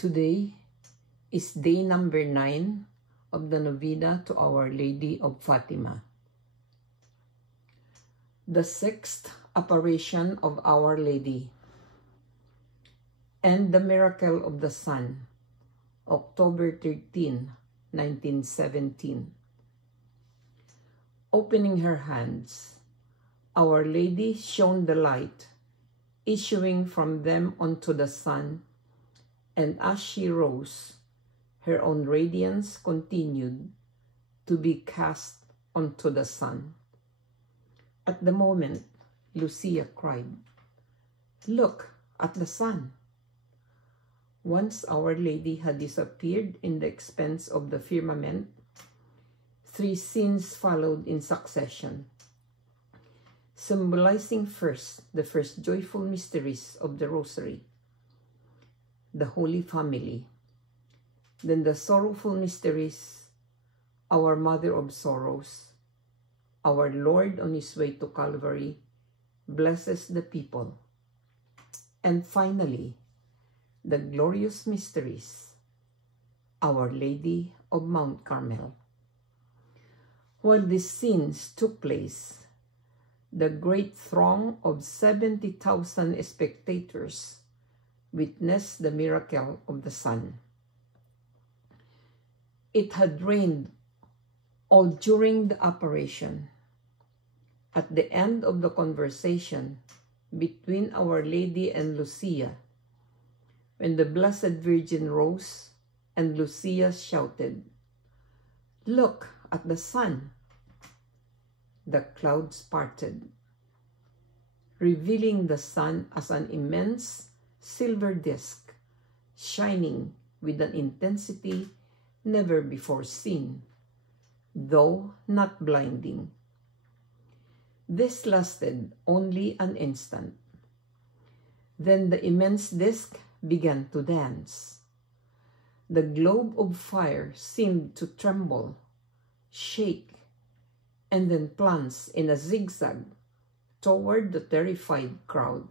Today is day number 9 of the novena to Our Lady of Fatima. The sixth apparition of Our Lady and the miracle of the sun, October 13, 1917. Opening her hands, Our Lady shone the light issuing from them onto the sun, and as she rose, her own radiance continued to be cast onto the sun. At the moment, Lucia cried, "Look at the sun!" Once Our Lady had disappeared in the expanse of the firmament, 3 scenes followed in succession, symbolizing first the first joyful mysteries of the Rosary, the Holy Family, then the sorrowful mysteries, Our Mother of Sorrows, our Lord on his way to Calvary blesses the people, and finally, the glorious mysteries, Our Lady of Mount Carmel. While these scenes took place, the great throng of 70,000 spectators witnessed the miracle of the sun. It had rained all during the apparition. At the end of the conversation between Our Lady and Lucia, when the Blessed Virgin rose and Lucia shouted, "Look at the sun," the clouds parted, revealing the sun as an immense silver disk, shining with an intensity never before seen, though not blinding. This lasted only an instant. Then the immense disk began to dance. The globe of fire seemed to tremble, shake, and then plunge in a zigzag toward the terrified crowd.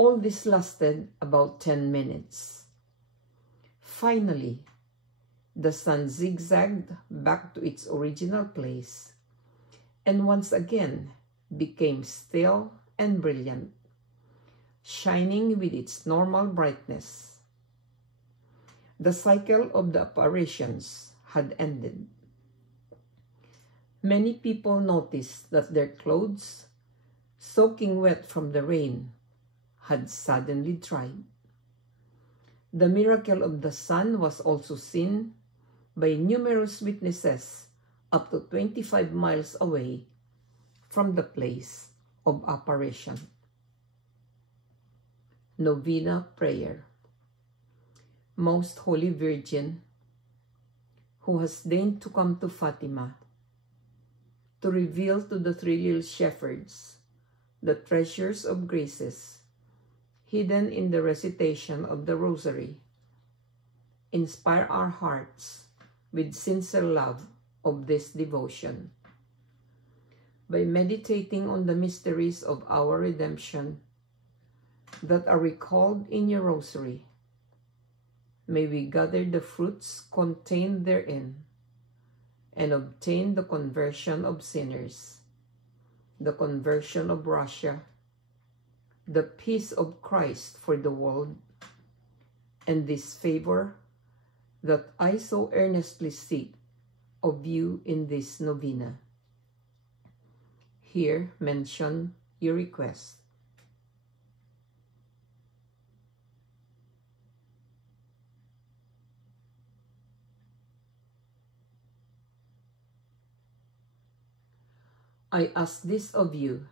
All this lasted about 10 minutes. Finally, the sun zigzagged back to its original place and once again became still and brilliant, shining with its normal brightness. The cycle of the apparitions had ended. Many people noticed that their clothes, soaking wet from the rain, had suddenly dried. The miracle of the sun was also seen by numerous witnesses up to 25 miles away from the place of apparition. Novena Prayer. Most Holy Virgin, who has deigned to come to Fatima, to reveal to the 3 little shepherds the treasures of graces hidden in the recitation of the Rosary, inspire our hearts with sincere love of this devotion. By meditating on the mysteries of our redemption that are recalled in your Rosary, may we gather the fruits contained therein and obtain the conversion of sinners, the conversion of Russia, the peace of Christ for the world, and this favor that I so earnestly seek of you in this novena. Here mention your request. I ask this of you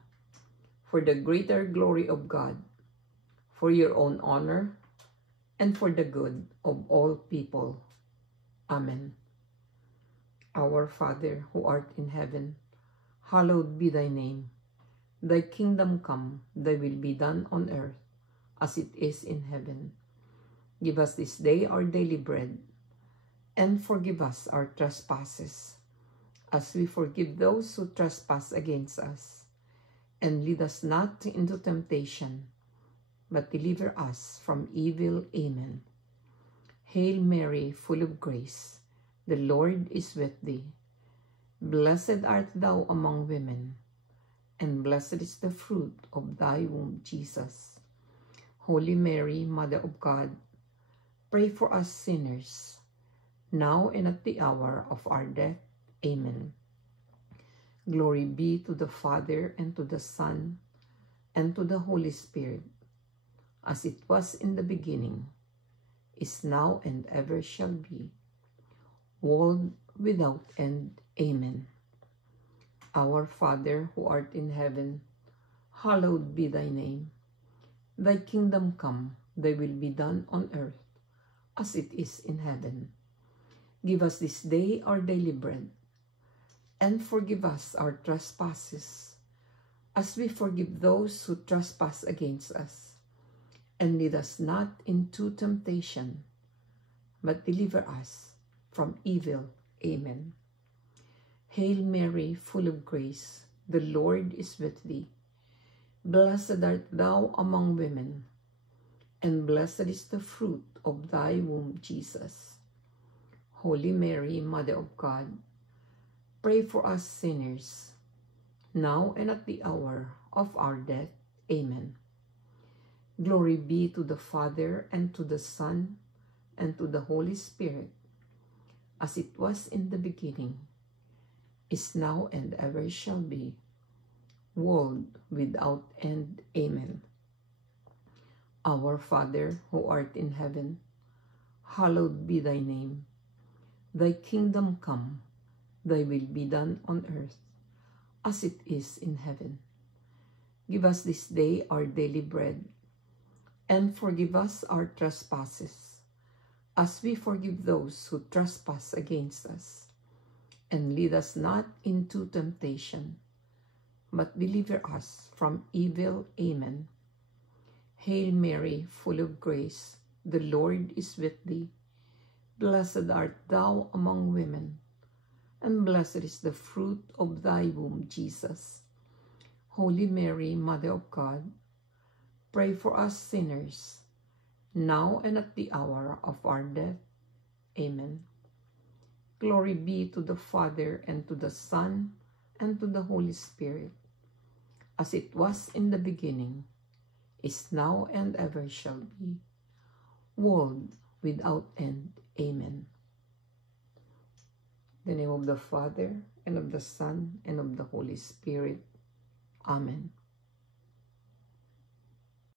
for the greater glory of God, for your own honor, and for the good of all people. Amen. Our Father, who art in heaven, hallowed be thy name. Thy kingdom come, thy will be done on earth as it is in heaven. Give us this day our daily bread, and forgive us our trespasses, as we forgive those who trespass against us. And lead us not into temptation, but deliver us from evil. Amen. Hail Mary, full of grace, the Lord is with thee. Blessed art thou among women, and blessed is the fruit of thy womb, Jesus. Holy Mary, Mother of God, pray for us sinners, now and at the hour of our death. Amen. Glory be to the Father, and to the Son, and to the Holy Spirit, as it was in the beginning, is now, and ever shall be, world without end. Amen. Our Father, who art in heaven, hallowed be thy name. Thy kingdom come, thy will be done on earth, as it is in heaven. Give us this day our daily bread, and forgive us our trespasses, as we forgive those who trespass against us. And lead us not into temptation, but deliver us from evil. Amen. Hail Mary, full of grace, the Lord is with thee. Blessed art thou among women, and blessed is the fruit of thy womb, Jesus. Holy Mary, Mother of God, pray for us sinners, now and at the hour of our death. Amen. Glory be to the Father, and to the Son, and to the Holy Spirit, as it was in the beginning, is now, and ever shall be, world without end. Amen. Our Father, who art in heaven, hallowed be thy name. Thy kingdom come, thy will be done on earth, as it is in heaven. Give us this day our daily bread, and forgive us our trespasses, as we forgive those who trespass against us. And lead us not into temptation, but deliver us from evil. Amen. Hail Mary, full of grace, the Lord is with thee. Blessed art thou among women, and blessed is the fruit of thy womb, Jesus. Holy Mary, Mother of God, pray for us sinners, now and at the hour of our death. Amen. Glory be to the Father, and to the Son, and to the Holy Spirit, as it was in the beginning, is now, and ever shall be, world without end. Amen. In the name of the Father, and of the Son, and of the Holy Spirit. Amen.